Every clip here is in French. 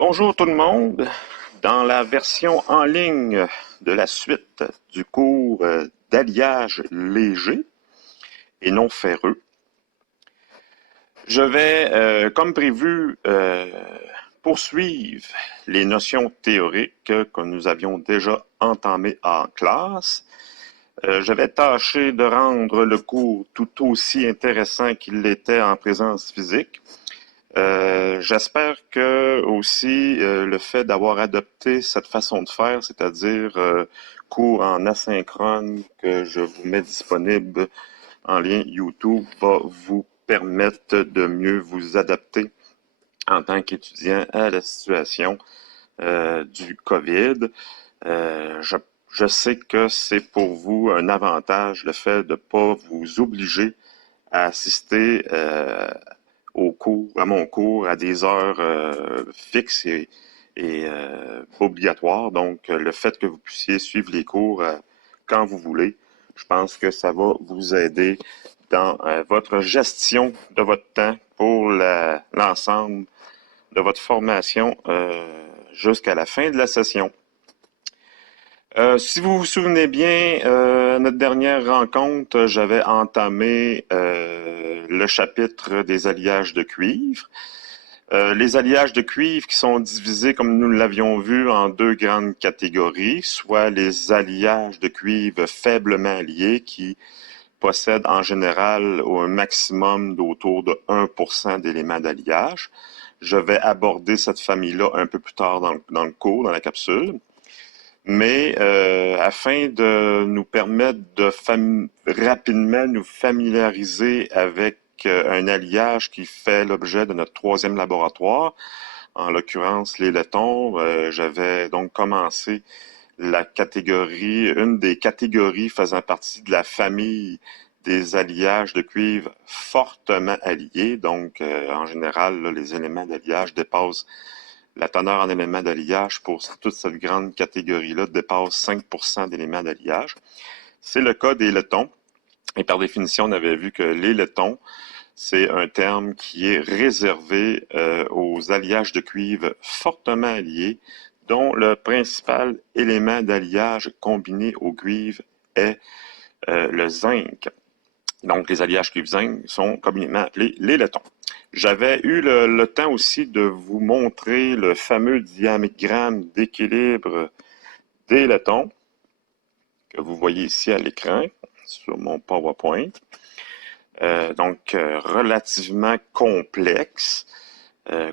Bonjour tout le monde. Dans la version en ligne de la suite du cours d'alliage léger et non ferreux, je vais, comme prévu, poursuivre les notions théoriques que nous avions déjà entamées en classe. Je vais tâcher de rendre le cours tout aussi intéressant qu'il l'était en présence physique. J'espère que aussi le fait d'avoir adopté cette façon de faire, c'est-à-dire cours en asynchrone que je vous mets disponible en lien YouTube, va vous permettre de mieux vous adapter en tant qu'étudiant à la situation du COVID. Euh, je, je sais que c'est pour vous un avantage le fait de ne pas vous obliger à assister à mon cours, à des heures fixes et obligatoires. Donc, le fait que vous puissiez suivre les cours quand vous voulez, je pense que ça va vous aider dans votre gestion de votre temps pour l'ensemble de votre formation jusqu'à la fin de la session. Si vous vous souvenez bien, à notre dernière rencontre, j'avais entamé le chapitre des alliages de cuivre. Les alliages de cuivre qui sont divisés, comme nous l'avions vu, en deux grandes catégories, soit les alliages de cuivre faiblement alliés qui possèdent en général un maximum d'autour de 1% d'éléments d'alliage. Je vais aborder cette famille-là un peu plus tard dans le cours, dans la capsule. Mais afin de nous permettre de rapidement nous familiariser avec un alliage qui fait l'objet de notre troisième laboratoire, en l'occurrence les laitons, j'avais donc commencé une des catégories faisant partie de la famille des alliages de cuivre fortement alliés. Donc, en général, là, les éléments d'alliage dépassent la teneur en éléments d'alliage pour toute cette grande catégorie-là dépasse 5% d'éléments d'alliage. C'est le cas des laitons. Et par définition, on avait vu que les laitons, c'est un terme qui est réservé aux alliages de cuivre fortement alliés, dont le principal élément d'alliage combiné au cuivre est le zinc. Donc, les alliages cuivre-zinc sont communément appelés les laitons. J'avais eu le temps aussi de vous montrer le fameux diagramme d'équilibre des laitons que vous voyez ici à l'écran sur mon PowerPoint. Relativement complexe,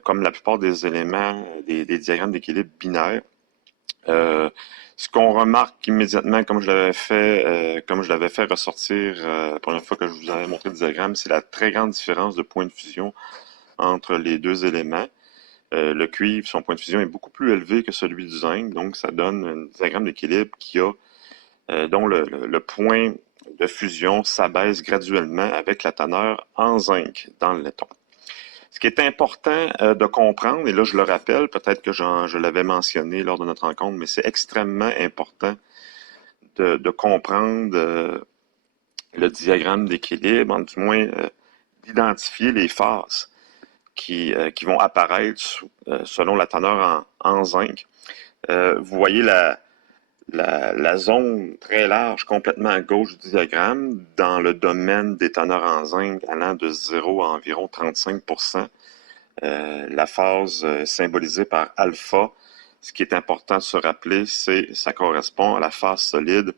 comme la plupart des éléments des diagrammes d'équilibre binaires. Ce qu'on remarque immédiatement, comme je l'avais fait ressortir la première fois que je vous avais montré le diagramme, c'est la très grande différence de point de fusion entre les deux éléments. Le cuivre, son point de fusion est beaucoup plus élevé que celui du zinc, donc ça donne un diagramme d'équilibre dont le point de fusion s'abaisse graduellement avec la teneur en zinc dans le laiton. Ce qui est important de comprendre, et là je le rappelle, peut-être que je l'avais mentionné lors de notre rencontre, mais c'est extrêmement important de comprendre le diagramme d'équilibre, du moins d'identifier les phases qui vont apparaître selon la teneur en zinc. Vous voyez la zone très large, complètement à gauche du diagramme, dans le domaine des teneurs en zinc allant de 0 à environ 35%. La phase symbolisée par alpha, ce qui est important de se rappeler, ça correspond à la phase solide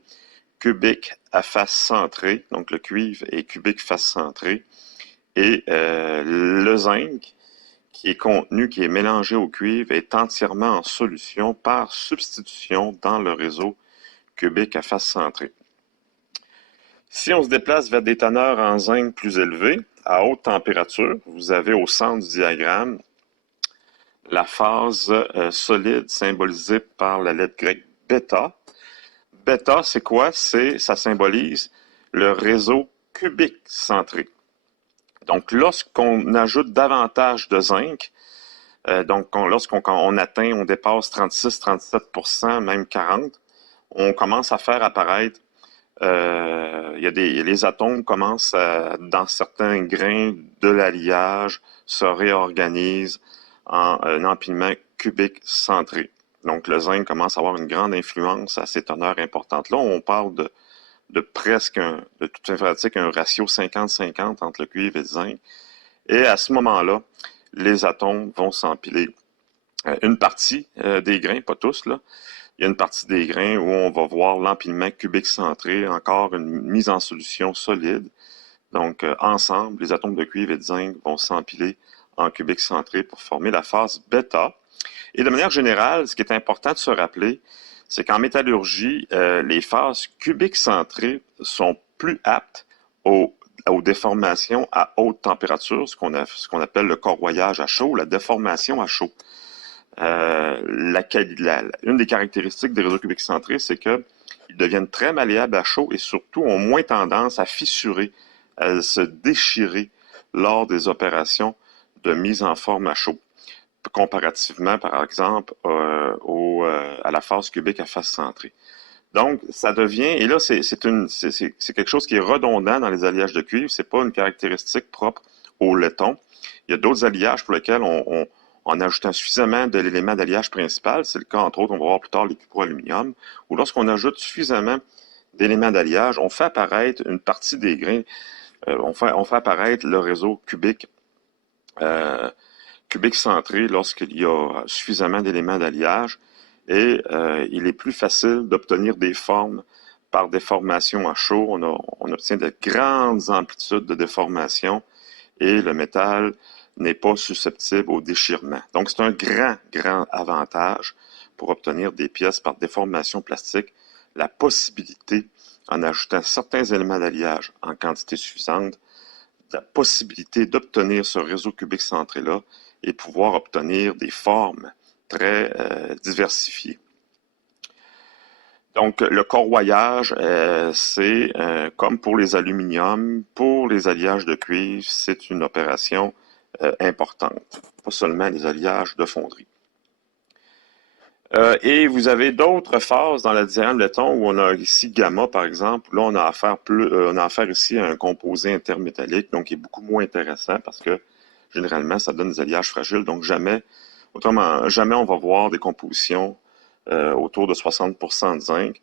cubique à face centrée, donc le cuivre est cubique face centrée, et le zinc, qui est mélangé au cuivre, est entièrement en solution par substitution dans le réseau cubique à face centrée. Si on se déplace vers des teneurs en zinc plus élevées, à haute température, vous avez au centre du diagramme la phase solide symbolisée par la lettre grecque bêta. Bêta, c'est quoi? Ça symbolise le réseau cubique centré. Donc, lorsqu'on ajoute davantage de zinc, lorsqu'on atteint, on dépasse 36-37%, même 40%, on commence à faire apparaître, les atomes commencent dans certains grains de l'alliage, se réorganisent en un empilement cubique centré. Donc, le zinc commence à avoir une grande influence à ces teneurs importantes. Là, on parle de presque, de toute fin pratique, un ratio 50-50 entre le cuivre et le zinc. Et à ce moment-là, les atomes vont s'empiler. Une partie des grains, pas tous, là, il y a une partie des grains où on va voir l'empilement cubique centré, encore une mise en solution solide. Donc, ensemble, les atomes de cuivre et de zinc vont s'empiler en cubique centré pour former la phase bêta. Et de manière générale, ce qui est important de se rappeler, c'est qu'en métallurgie, les phases cubiques centrées sont plus aptes aux déformations à haute température, ce qu'on appelle le corroyage à chaud, la déformation à chaud. Une des caractéristiques des réseaux cubiques centrés, c'est qu'ils deviennent très malléables à chaud et surtout ont moins tendance à fissurer, à se déchirer lors des opérations de mise en forme à chaud, comparativement, par exemple, à la phase cubique à phase centrée. Donc, ça devient, et là, c'est quelque chose qui est redondant dans les alliages de cuivre, c'est pas une caractéristique propre au laiton. Il y a d'autres alliages pour lesquels en ajoutant suffisamment de l'élément d'alliage principal, c'est le cas, entre autres, on va voir plus tard les cuproaluminium, où lorsqu'on ajoute suffisamment d'éléments d'alliage, on fait apparaître une partie des grains, on fait apparaître le réseau cubique centré lorsqu'il y a suffisamment d'éléments d'alliage, et il est plus facile d'obtenir des formes par déformation à chaud. On obtient de grandes amplitudes de déformation et le métal n'est pas susceptible au déchirement. Donc, c'est un grand avantage pour obtenir des pièces par déformation plastique, la possibilité, en ajoutant certains éléments d'alliage en quantité suffisante, la possibilité d'obtenir ce réseau cubique centré-là et pouvoir obtenir des formes très diversifiées. Donc, le corroyage, c'est comme pour les aluminiums, pour les alliages de cuivre, c'est une opération importante, pas seulement les alliages de fonderie. Et vous avez d'autres phases dans le diagramme de laiton où on a ici gamma, par exemple. Là, on a affaire ici à un composé intermétallique, donc qui est beaucoup moins intéressant parce que généralement, ça donne des alliages fragiles. Donc, jamais on va voir des compositions autour de 60% de zinc.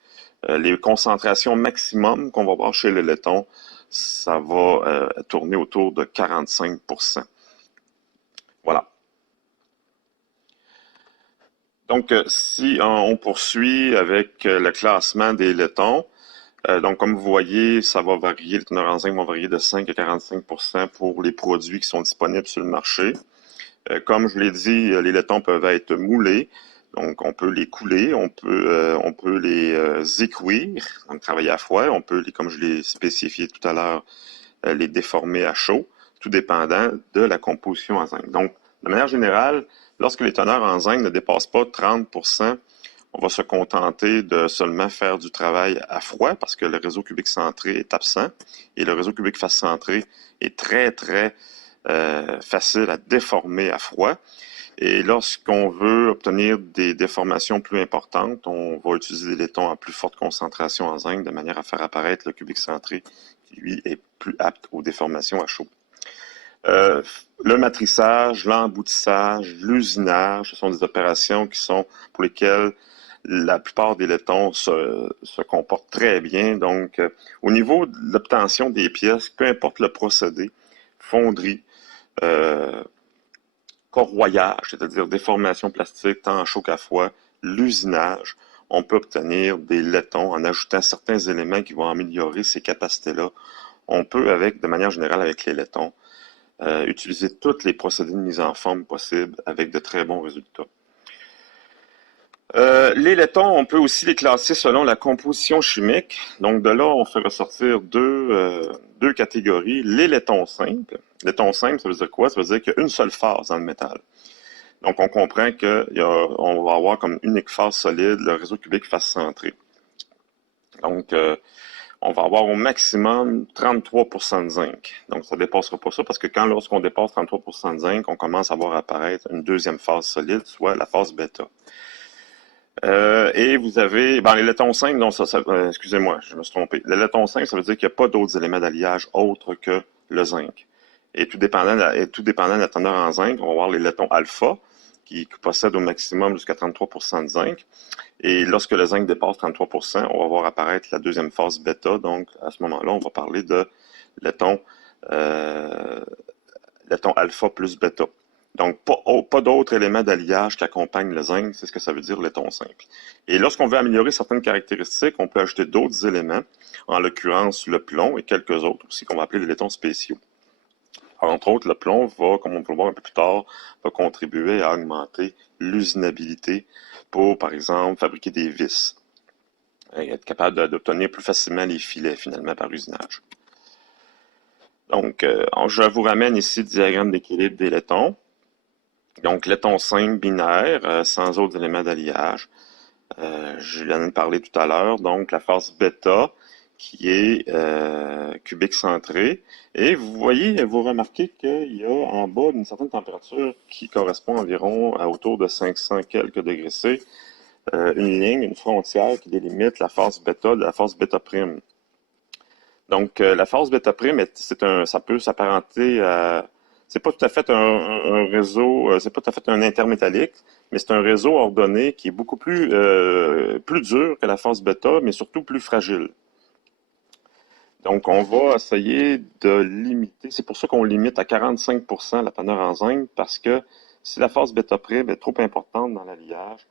Les concentrations maximum qu'on va voir chez le laiton, ça va tourner autour de 45%. Voilà. Donc, si on poursuit avec le classement des laitons, donc comme vous voyez, ça va varier, les teneurs en zinc vont varier de 5 à 45% pour les produits qui sont disponibles sur le marché. Comme je l'ai dit, les laitons peuvent être moulés, donc on peut les couler, on peut les écuire, donc travailler à froid, on peut, comme je l'ai spécifié tout à l'heure, les déformer à chaud, tout dépendant de la composition en zinc. Donc, de manière générale, lorsque les teneurs en zinc ne dépassent pas 30%, on va se contenter de seulement faire du travail à froid parce que le réseau cubique centré est absent et le réseau cubique face centré est très facile à déformer à froid. Et lorsqu'on veut obtenir des déformations plus importantes, on va utiliser des laitons à plus forte concentration en zinc de manière à faire apparaître le cubique centré qui, lui, est plus apte aux déformations à chaud. Le matrissage, l'emboutissage, l'usinage, ce sont des opérations qui sont pour lesquelles la plupart des laitons se comportent très bien. Donc, au niveau de l'obtention des pièces, peu importe le procédé, fonderie, corroyage, c'est-à-dire déformation plastique, tant en chaud qu'à froid, l'usinage, on peut obtenir des laitons en ajoutant certains éléments qui vont améliorer ces capacités-là. On peut, de manière générale, avec les laitons, utiliser tous les procédés de mise en forme possibles avec de très bons résultats. Les laitons, on peut aussi les classer selon la composition chimique. Donc de là, on fait ressortir deux catégories. Les laitons simples. Laitons simples, ça veut dire quoi? Ça veut dire qu'il y a une seule phase dans le métal. Donc on comprend qu'on va avoir comme unique phase solide le réseau cubique face centré. Donc on va avoir au maximum 33% de zinc. Donc ça ne dépassera pas ça parce que lorsqu'on dépasse 33% de zinc, on commence à voir apparaître une deuxième phase solide, soit la phase bêta. Et vous avez, les laitons simples, non, excusez-moi, je me suis trompé. Le laiton simple, ça veut dire qu'il n'y a pas d'autres éléments d'alliage autres que le zinc. Et tout dépendant de la teneur en zinc, on va voir les laitons alpha. qui possède au maximum jusqu'à 33% de zinc. Et lorsque le zinc dépasse 33%, on va voir apparaître la deuxième phase bêta. Donc, à ce moment-là, on va parler de laiton, euh, laiton alpha plus bêta. Donc, pas d'autres éléments d'alliage qui accompagnent le zinc, c'est ce que ça veut dire laiton simple. Et lorsqu'on veut améliorer certaines caractéristiques, on peut ajouter d'autres éléments, en l'occurrence le plomb et quelques autres aussi qu'on va appeler les laitons spéciaux. Alors, entre autres, le plomb va, comme on peut le voir un peu plus tard, va contribuer à augmenter l'usinabilité pour, par exemple, fabriquer des vis et être capable d'obtenir plus facilement les filets, finalement, par usinage. Donc, je vous ramène ici le diagramme d'équilibre des laitons. Donc, laiton simple binaire, sans autres éléments d'alliage. Je viens de parler tout à l'heure. Donc, la phase bêta, qui est cubique centrée. Et vous voyez, vous remarquez qu'il y a en bas une certaine température qui correspond environ à autour de 500 quelques degrés C, une ligne, une frontière qui délimite la phase bêta de la phase bêta prime. Donc, la phase bêta prime, ça peut s'apparenter à... C'est pas tout à fait un réseau, c'est pas tout à fait un intermétallique, mais c'est un réseau ordonné qui est beaucoup plus dur que la phase bêta, mais surtout plus fragile. Donc, on va essayer de limiter. C'est pour ça qu'on limite à 45% la teneur en zinc, parce que si la phase bêta prime est trop importante dans l'alliage,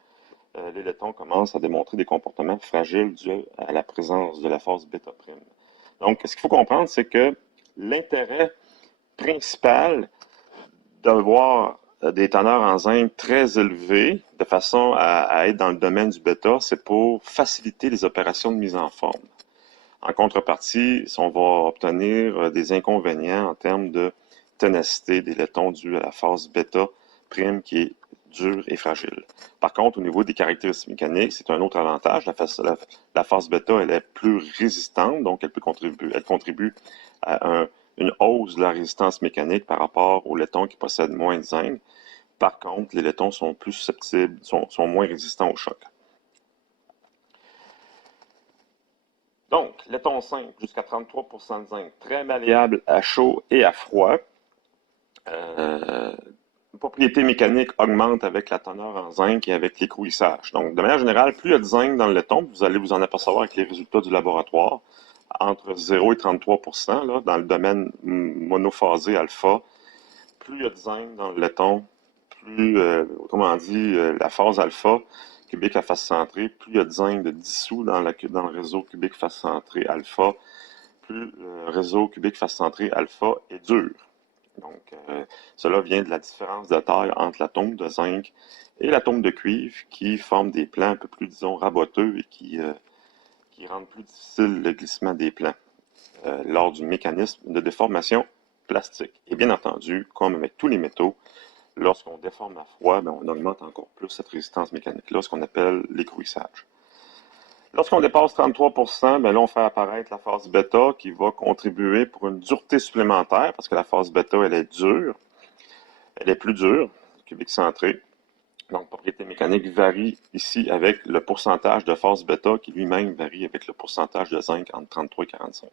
les laitons commencent à démontrer des comportements fragiles dus à la présence de la phase bêta prime. Donc, ce qu'il faut comprendre, c'est que l'intérêt principal d'avoir des teneurs en zinc très élevées, de façon à être dans le domaine du bêta, c'est pour faciliter les opérations de mise en forme. En contrepartie, on va obtenir des inconvénients en termes de ténacité des laitons dus à la phase bêta prime qui est dure et fragile. Par contre, au niveau des caractéristiques mécaniques, c'est un autre avantage. La phase bêta, elle est plus résistante, donc elle contribue à une hausse de la résistance mécanique par rapport aux laitons qui possèdent moins de zinc. Par contre, les laitons sont plus susceptibles, sont moins résistants au choc. Donc, laiton simple jusqu'à 33% de zinc, très malléable à chaud et à froid. Propriété mécanique augmente avec la teneur en zinc et avec l'écrouissage. Donc, de manière générale, plus il y a de zinc dans le laiton, vous allez vous en apercevoir avec les résultats du laboratoire, entre 0 et 33%, là, dans le domaine monophasé alpha, plus il y a de zinc dans le laiton, plus, autrement dit, la phase alpha, cubique à face centrée, plus il y a de zinc de dissous dans le réseau cubique face centrée alpha, plus le réseau cubique face centrée alpha est dur. Donc, cela vient de la différence de taille entre l'atome de zinc et l'atome de cuivre qui forment des plans un peu plus, disons, raboteux et qui rendent plus difficile le glissement des plans lors du mécanisme de déformation plastique. Et bien entendu, comme avec tous les métaux, lorsqu'on déforme à froid, on augmente encore plus cette résistance mécanique-là, ce qu'on appelle l'écrouissage. Lorsqu'on dépasse 33%, là, on fait apparaître la phase bêta qui va contribuer pour une dureté supplémentaire, parce que la phase bêta, elle est dure. Elle est plus dure, cubique centré. Donc, propriété mécanique varie ici avec le pourcentage de phase bêta qui lui-même varie avec le pourcentage de zinc entre 33 et 45.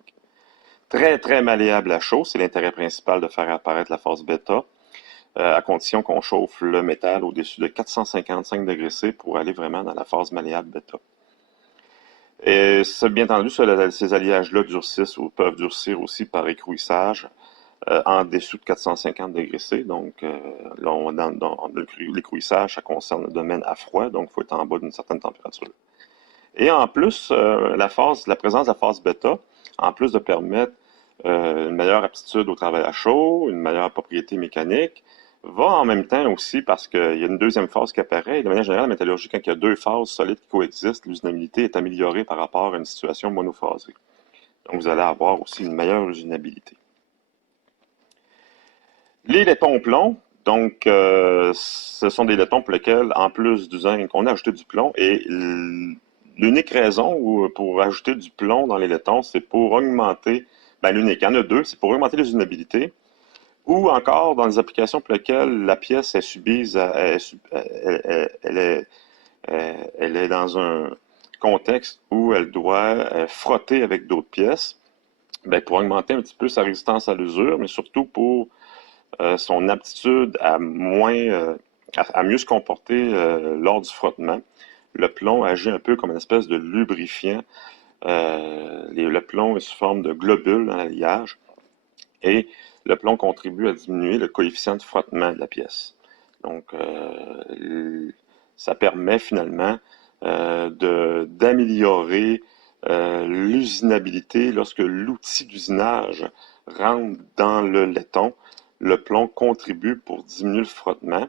Très, très malléable à chaud, c'est l'intérêt principal de faire apparaître la phase bêta, à condition qu'on chauffe le métal au-dessus de 455 degrés C pour aller vraiment dans la phase malléable bêta. Et bien entendu, ces alliages-là durcissent ou peuvent durcir aussi par écrouissage en dessous de 450 degrés C. Donc, là, dans l'écrouissage, ça concerne le domaine à froid, donc il faut être en bas d'une certaine température. Et en plus, la présence de la phase bêta, en plus de permettre une meilleure aptitude au travail à chaud, une meilleure propriété mécanique, va en même temps aussi parce qu'il y a une deuxième phase qui apparaît. De manière générale, en métallurgie, quand il y a deux phases solides qui coexistent, l'usinabilité est améliorée par rapport à une situation monophasée. Donc, vous allez avoir aussi une meilleure usinabilité. Les laitons plomb, donc, ce sont des laitons pour lesquels, en plus du zinc, on a ajouté du plomb. Et l'unique raison pour ajouter du plomb dans les laitons, c'est pour augmenter, l'unique, il y en a deux, c'est pour augmenter l'usinabilité, ou encore dans les applications pour lesquelles la pièce est subise, elle est dans un contexte où elle doit frotter avec d'autres pièces, pour augmenter un petit peu sa résistance à l'usure, mais surtout pour son aptitude à moins à mieux se comporter lors du frottement. Le plomb agit un peu comme une espèce de lubrifiant. Le plomb est sous forme de globules dans l'alliage et le plomb contribue à diminuer le coefficient de frottement de la pièce. Donc, ça permet finalement d'améliorer l'usinabilité lorsque l'outil d'usinage rentre dans le laiton. Le plomb contribue pour diminuer le frottement.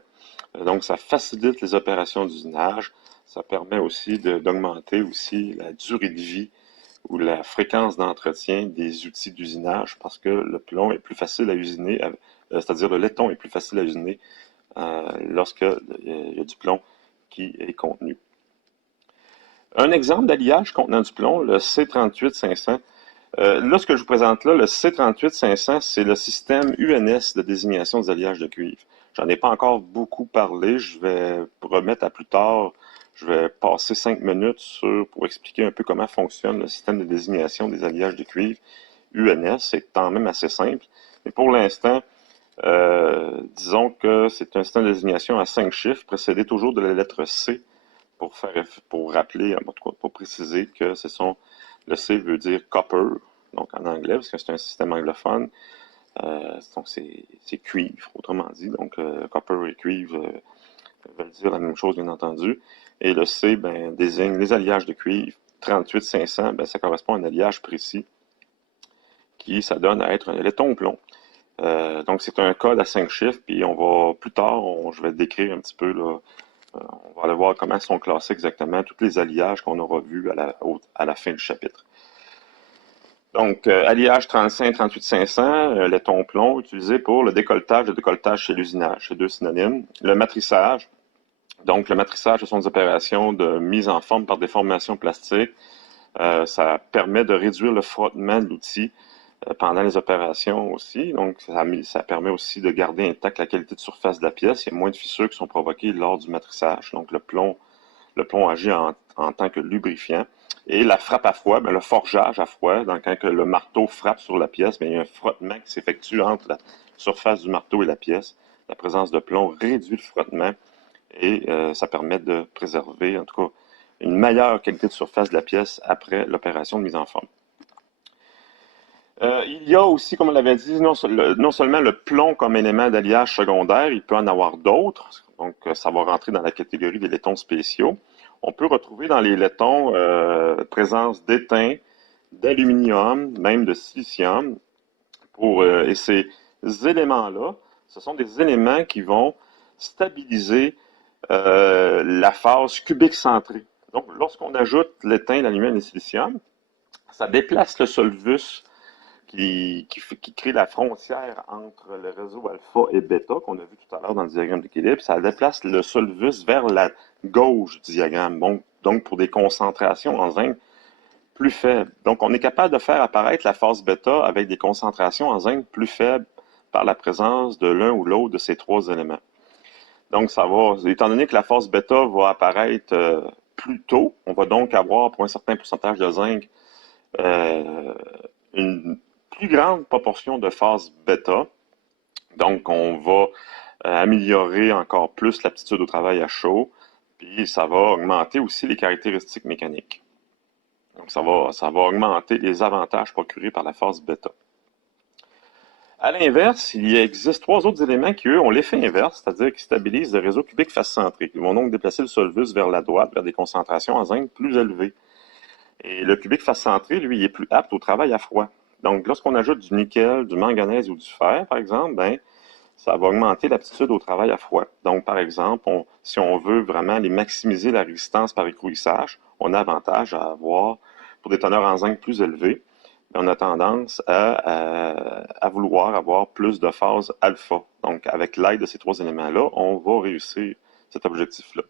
Donc, ça facilite les opérations d'usinage. Ça permet aussi d'augmenter aussi la durée de vie ou la fréquence d'entretien des outils d'usinage parce que le plomb est plus facile à usiner, c'est-à-dire le laiton est plus facile à usiner lorsqu'il y a du plomb qui est contenu. Un exemple d'alliage contenant du plomb, le C38-500. Là, ce que je vous présente là, le C38-500, c'est le système UNS de désignation des alliages de cuivre. J'en ai pas encore beaucoup parlé, je vais remettre à plus tard. Je vais passer 5 minutes pour expliquer un peu comment fonctionne le système de désignation des alliages de cuivre UNS. C'est quand même assez simple. Mais pour l'instant, disons que c'est un système de désignation à 5 chiffres, précédé toujours de la lettre C pour rappeler, en tout cas, pour préciser que le C veut dire copper, donc en anglais, parce que c'est un système anglophone. Donc c'est cuivre, autrement dit. Donc copper et cuivre veulent dire la même chose, bien entendu. Et le C désigne les alliages de cuivre. 38-500, ça correspond à un alliage précis qui s'adonne à être un laiton au plomb. Donc c'est un code à 5 chiffres, puis plus tard, je vais décrire un petit peu là, on va aller voir comment sont classés exactement tous les alliages qu'on aura vus à la fin du chapitre. Donc, alliage 35-38-500, laiton plomb, utilisé pour le décolletage chez l'usinage. C'est deux synonymes. Le matrissage. Donc, le matrissage, ce sont des opérations de mise en forme par déformation plastique. Ça permet de réduire le frottement de l'outil pendant les opérations aussi. Donc, ça permet aussi de garder intacte la qualité de surface de la pièce. Il y a moins de fissures qui sont provoquées lors du matrissage. Donc, le plomb agit en tant que lubrifiant. Et la frappe à froid, le forgeage à froid, donc quand le marteau frappe sur la pièce, il y a un frottement qui s'effectue entre la surface du marteau et la pièce. La présence de plomb réduit le frottement et ça permet de préserver, en tout cas, une meilleure qualité de surface de la pièce après l'opération de mise en forme. Il y a aussi, comme on l'avait dit, non seulement le plomb comme élément d'alliage secondaire, il peut en avoir d'autres. Donc, ça va rentrer dans la catégorie des laitons spéciaux. On peut retrouver dans les laitons présence d'étain, d'aluminium, même de silicium. Et ces éléments-là, ce sont des éléments qui vont stabiliser la phase cubique centrée. Donc, lorsqu'on ajoute l'étain, l'aluminium et le silicium, ça déplace le solvus qui crée la frontière entre le réseau alpha et bêta qu'on a vu tout à l'heure dans le diagramme d'équilibre. Ça déplace le solvus vers la gauche du diagramme, donc pour des concentrations en zinc plus faibles. Donc, on est capable de faire apparaître la phase bêta avec des concentrations en zinc plus faibles par la présence de l'un ou l'autre de ces trois éléments. Donc, étant donné que la phase bêta va apparaître plus tôt, on va donc avoir pour un certain pourcentage de zinc une plus grande proportion de phase bêta. Donc, on va améliorer encore plus l'aptitude au travail à chaud, puis ça va augmenter aussi les caractéristiques mécaniques. Donc, ça va augmenter les avantages procurés par la phase bêta. À l'inverse, il existe trois autres éléments qui, eux, ont l'effet inverse, c'est-à-dire qu'ils stabilisent le réseau cubique face centré. Ils vont donc déplacer le solvus vers la droite, vers des concentrations en zinc plus élevées. Et le cubique face centré, lui, il est plus apte au travail à froid. Donc, lorsqu'on ajoute du nickel, du manganèse ou du fer, par exemple, ça va augmenter l'aptitude au travail à froid. Donc, par exemple, si on veut vraiment maximiser la résistance par écrouissage, on a avantage à avoir, pour des teneurs en zinc plus élevées, on a tendance à vouloir avoir plus de phase alpha. Donc, avec l'aide de ces trois éléments-là, on va réussir cet objectif-là.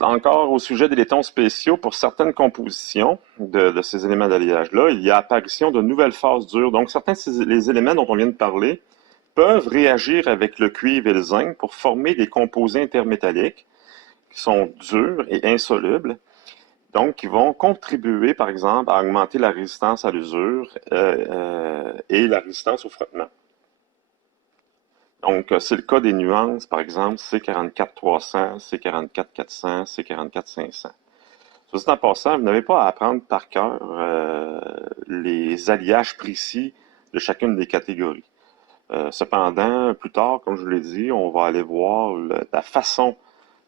Encore au sujet des laitons spéciaux, pour certaines compositions de ces éléments d'alliage-là, il y a apparition de nouvelles phases dures. Donc, certains les éléments dont on vient de parler peuvent réagir avec le cuivre et le zinc pour former des composés intermétalliques qui sont durs et insolubles, donc qui vont contribuer, par exemple, à augmenter la résistance à l'usure et la résistance au frottement. Donc, c'est le cas des nuances, par exemple, C44-300, C44-400, C44-500. Ceci en passant, vous n'avez pas à apprendre par cœur les alliages précis de chacune des catégories. Cependant, plus tard, comme je vous l'ai dit, on va aller voir la façon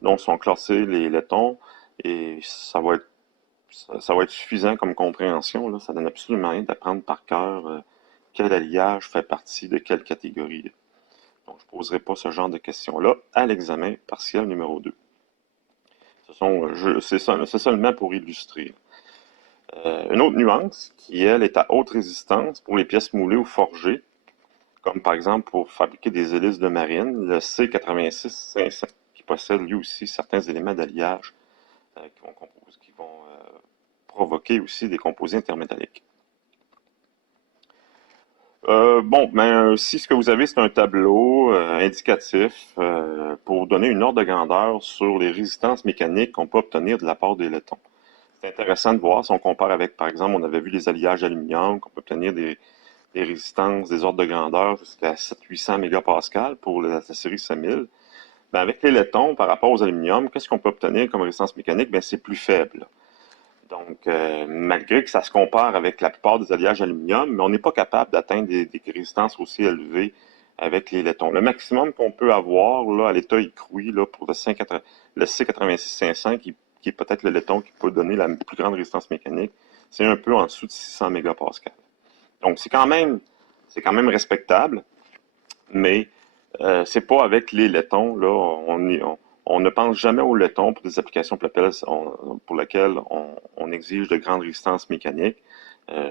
dont sont classés les laitons et ça va être suffisant comme compréhension. Là. Ça donne absolument rien d'apprendre par cœur quel alliage fait partie de quelle catégorie. Donc, je ne poserai pas ce genre de questions-là à l'examen partiel numéro 2. C'est seulement pour illustrer. Une autre nuance qui, elle, est à haute résistance pour les pièces moulées ou forgées, comme par exemple pour fabriquer des hélices de marine, le C86-500, qui possède lui aussi certains éléments d'alliage qui vont provoquer aussi des composés intermétalliques. Si ce que vous avez, c'est un tableau indicatif pour donner une ordre de grandeur sur les résistances mécaniques qu'on peut obtenir de la part des laitons. C'est intéressant de voir si on compare avec, par exemple, on avait vu les alliages aluminium, qu'on peut obtenir des résistances, des ordres de grandeur jusqu'à 700-800 mégapascales pour la série 5000. Ben, avec les laitons, par rapport aux aluminiums, qu'est-ce qu'on peut obtenir comme résistance mécanique? Ben, c'est plus faible. Donc, malgré que ça se compare avec la plupart des alliages aluminium, mais on n'est pas capable d'atteindre des résistances aussi élevées avec les laitons. Le maximum qu'on peut avoir là, à l'état écroui là, pour le C86-500, qui est peut-être le laiton qui peut donner la plus grande résistance mécanique, c'est un peu en dessous de 600 mégapascales. Donc, c'est quand même respectable, mais c'est pas avec les laitons, là, on ne pense jamais aux laitons pour des applications pour lesquelles on exige de grandes résistances mécaniques, euh,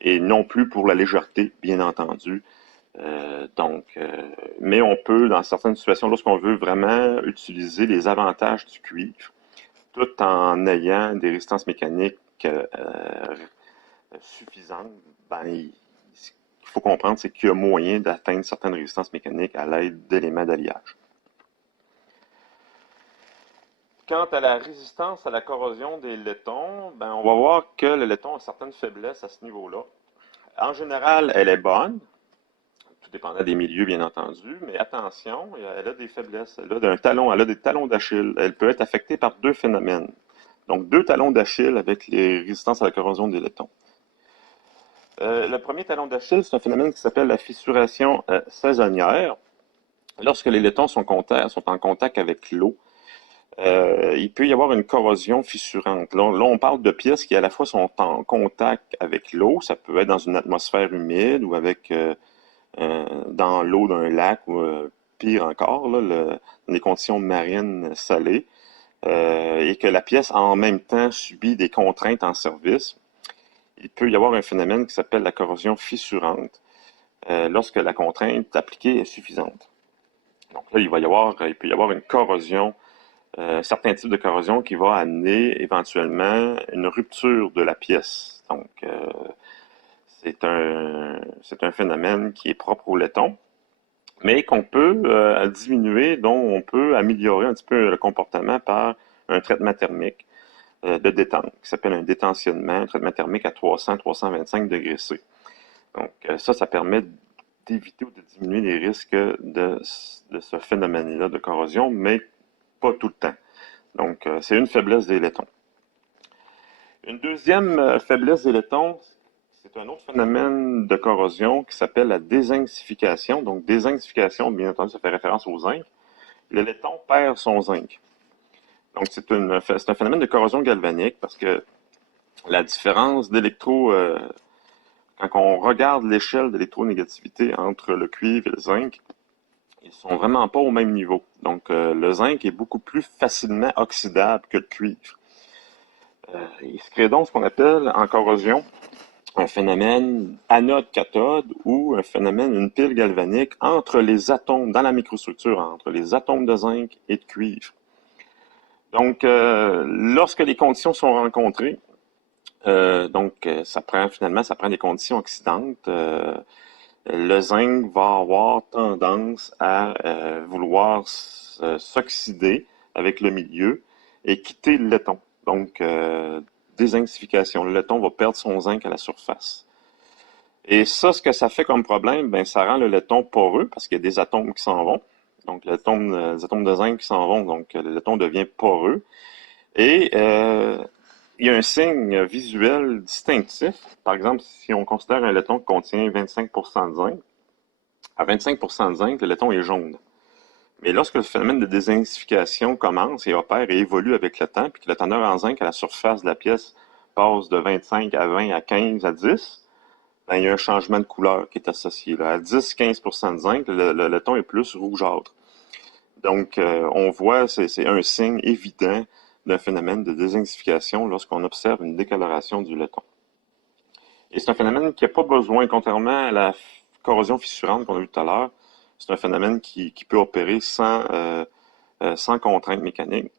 et non plus pour la légèreté, bien entendu. Mais on peut, dans certaines situations, lorsqu'on veut vraiment utiliser les avantages du cuivre, tout en ayant des résistances mécaniques suffisantes, ben, ce qu'il faut comprendre, c'est qu'il y a moyen d'atteindre certaines résistances mécaniques à l'aide d'éléments d'alliage. Quant à la résistance à la corrosion des laitons, ben, on va voir que le laiton a certaines faiblesses à ce niveau-là. En général, elle est bonne, tout dépendant des milieux, bien entendu, mais attention, elle a des faiblesses. Elle a des talons d'Achille. Elle peut être affectée par deux phénomènes. Donc, deux talons d'Achille avec les résistances à la corrosion des laitons. Le premier talon d'Achille, c'est un phénomène qui s'appelle la fissuration saisonnière. Lorsque les laitons sont en contact avec l'eau, il peut y avoir une corrosion fissurante. Là, on parle de pièces qui à la fois sont en contact avec l'eau, ça peut être dans une atmosphère humide ou dans l'eau d'un lac ou pire encore, là, dans des conditions marines salées, et que la pièce en même temps subit des contraintes en service. Il peut y avoir un phénomène qui s'appelle la corrosion fissurante lorsque la contrainte appliquée est suffisante. Donc là, il peut y avoir une corrosion, certain type de corrosion qui va amener éventuellement une rupture de la pièce. Donc, c'est un phénomène qui est propre au laiton, mais qu'on peut diminuer, dont on peut améliorer un petit peu le comportement par un traitement thermique de détente, qui s'appelle un détensionnement, un traitement thermique à 300-325 degrés C. Donc, ça permet d'éviter ou de diminuer les risques de ce phénomène-là de corrosion, mais pas tout le temps. Donc, c'est une faiblesse des laitons. Une deuxième faiblesse des laitons, c'est un autre phénomène de corrosion qui s'appelle la dézincification. Donc, dézincification, bien entendu, ça fait référence au zinc. Le laiton perd son zinc. Donc, c'est un phénomène de corrosion galvanique parce que la différence quand on regarde l'échelle d'électronégativité entre le cuivre et le zinc, ils sont vraiment pas au même niveau. Donc, le zinc est beaucoup plus facilement oxydable que le cuivre. Il se crée donc ce qu'on appelle en corrosion un phénomène anode-cathode ou un phénomène, une pile galvanique entre les atomes, dans la microstructure, entre les atomes de zinc et de cuivre. Donc, lorsque les conditions sont rencontrées, ça prend des conditions oxydantes. Le zinc va avoir tendance à vouloir s'oxyder avec le milieu et quitter le laiton. Donc, dézincification. Le laiton va perdre son zinc à la surface. Et ça, ce que ça fait comme problème, ben, ça rend le laiton poreux parce qu'il y a des atomes qui s'en vont. Donc, les atomes de zinc qui s'en vont, donc le laiton devient poreux. Et il y a un signe visuel distinctif. Par exemple, si on considère un laiton qui contient 25% de zinc, à 25% de zinc, le laiton est jaune. Mais lorsque le phénomène de désincification commence et opère et évolue avec le temps, puis que la teneur en zinc à la surface de la pièce passe de 25 à 20 à 15 à 10, ben, il y a un changement de couleur qui est associé. Là. À 10-15% de zinc, le laiton est plus rougeâtre. Donc, on voit, c'est un signe évident d'un phénomène de désincification lorsqu'on observe une décoloration du laiton. Et c'est un phénomène qui n'a pas besoin, contrairement à la corrosion fissurante qu'on a vu tout à l'heure, c'est un phénomène qui peut opérer sans contrainte mécanique.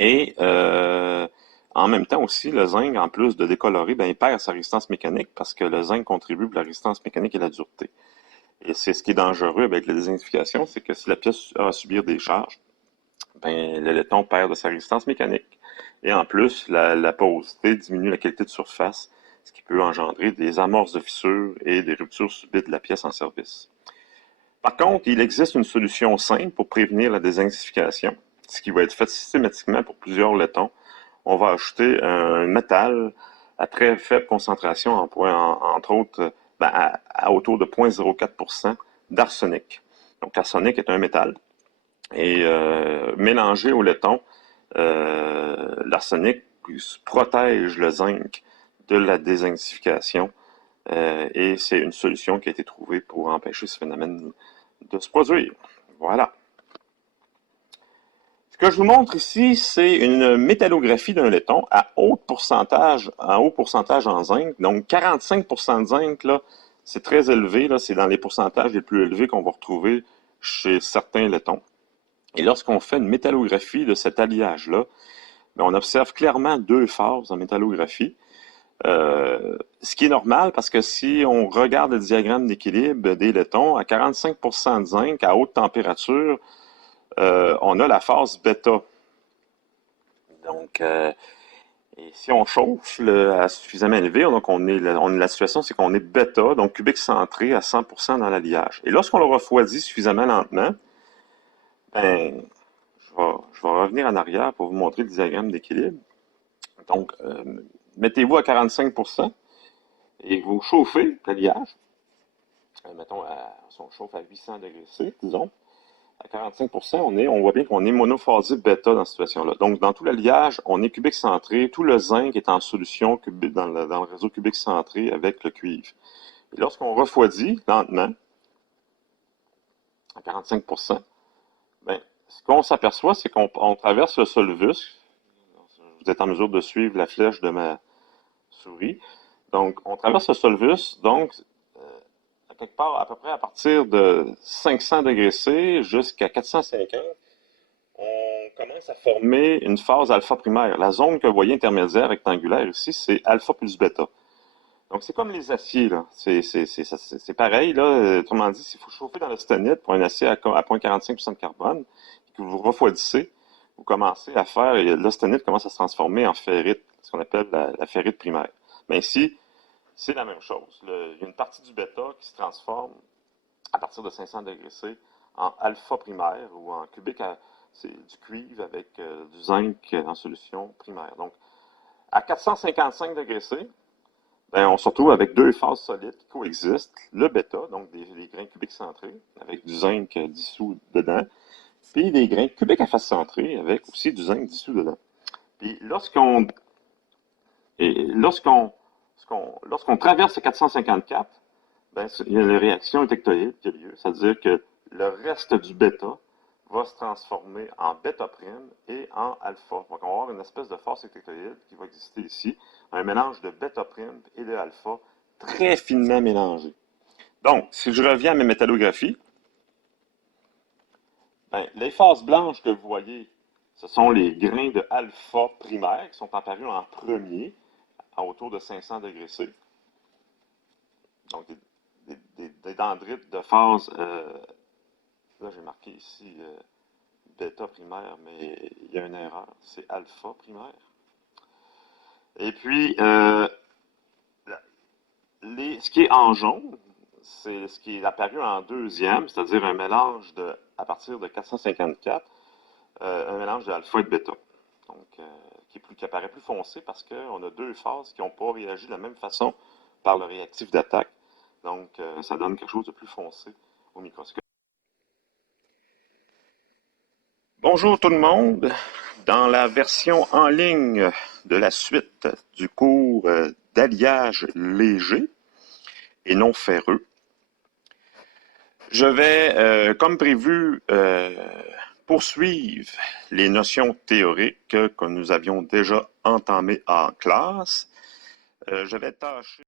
Et en même temps aussi, le zinc, en plus de décolorer, ben, il perd sa résistance mécanique parce que le zinc contribue pour la résistance mécanique et la dureté. Et c'est ce qui est dangereux avec la désincification, c'est que si la pièce a à subir des charges, ben, le laiton perd de sa résistance mécanique. Et en plus, la porosité diminue la qualité de surface, ce qui peut engendrer des amorces de fissures et des ruptures subites de la pièce en service. Par contre, il existe une solution simple pour prévenir la désincification, ce qui va être fait systématiquement pour plusieurs laitons. On va ajouter un métal à très faible concentration, entre autres ben, à autour de 0,04% d'arsenic. Donc l'arsenic est un métal. Et mélangé au laiton, l'arsenic protège le zinc de la désincification et c'est une solution qui a été trouvée pour empêcher ce phénomène de se produire. Voilà. Ce que je vous montre ici, c'est une métallographie d'un laiton à haut pourcentage en zinc. Donc 45% de zinc, là, c'est très élevé. Là, c'est dans les pourcentages les plus élevés qu'on va retrouver chez certains laitons. Et lorsqu'on fait une métallographie de cet alliage-là, ben, on observe clairement deux phases en métallographie. Ce qui est normal parce que si on regarde le diagramme d'équilibre des laitons, à 45% de zinc à haute température, on a la phase bêta. Donc, et si on chauffe à suffisamment élevé, donc la situation, c'est qu'on est bêta, donc cubique centré à 100% dans l'alliage. Et lorsqu'on le refroidit suffisamment lentement, ben, je vais revenir en arrière pour vous montrer le diagramme d'équilibre. Donc, mettez-vous à 45% et vous chauffez l'alliage. Mettons, si on chauffe à 800 degrés C, disons, à 45%, on voit bien qu'on est monophasé bêta dans cette situation-là. Donc, dans tout l'alliage, on est cubique centré. Tout le zinc est en solution dans le réseau cubique centré avec le cuivre. Et lorsqu'on refroidit lentement, à 45%, ben, ce qu'on s'aperçoit, c'est qu'on traverse le solvus. Vous êtes en mesure de suivre la flèche de ma souris. Donc, on traverse le solvus, donc, à quelque part, à peu près à partir de 500 degrés C jusqu'à 450, on commence à former une phase alpha primaire. La zone que vous voyez intermédiaire rectangulaire ici, c'est alpha plus bêta. Donc, c'est comme les aciers, là. C'est pareil, là. Autrement dit, s'il faut chauffer dans le sténite pour un acier à 0,45% de carbone, et que vous refroidissez, vous commencez à faire, le sténite commence à se transformer en ferrite, ce qu'on appelle la ferrite primaire. Mais ici, c'est la même chose. Il y a une partie du bêta qui se transforme à partir de 500 degrés C en alpha primaire ou en cubique, c'est du cuivre avec du zinc en solution primaire. Donc, à 455 degrés C, ben, on se retrouve avec deux phases solides qui coexistent. Le bêta, donc des grains cubiques centrés avec du zinc dissous dedans, puis des grains cubiques à face centrée avec aussi du zinc dissous dedans. Puis lorsqu'on traverse le 454, ben, il y a une réaction tectoïde qui a lieu, c'est-à-dire que le reste du bêta va se transformer en bêta prime et en alpha. Donc, on va avoir une espèce de force tectoïde qui va exister ici, un mélange de bêta prime et de alpha très finement mélangé. Donc, si je reviens à mes métallographies, ben, les phases blanches que vous voyez, ce sont les grains de alpha primaire qui sont apparus en premier à autour de 500 degrés C. Donc, des dendrites de phase, là j'ai marqué ici bêta primaire, mais il y a une erreur, c'est alpha primaire. Et puis, Ce qui est en jaune, c'est ce qui est apparu en deuxième, c'est-à-dire un mélange à partir de 454, un mélange d'alpha et de bêta. Donc, qui apparaît plus foncé parce qu'on a deux phases qui n'ont pas réagi de la même façon par le réactif d'attaque. Donc, ça donne quelque chose de plus foncé au microscope. Bonjour tout le monde. Dans la version en ligne de la suite du cours d'alliage léger et non ferreux, je vais, comme prévu, poursuivre les notions théoriques que nous avions déjà entamées en classe. Je vais tâcher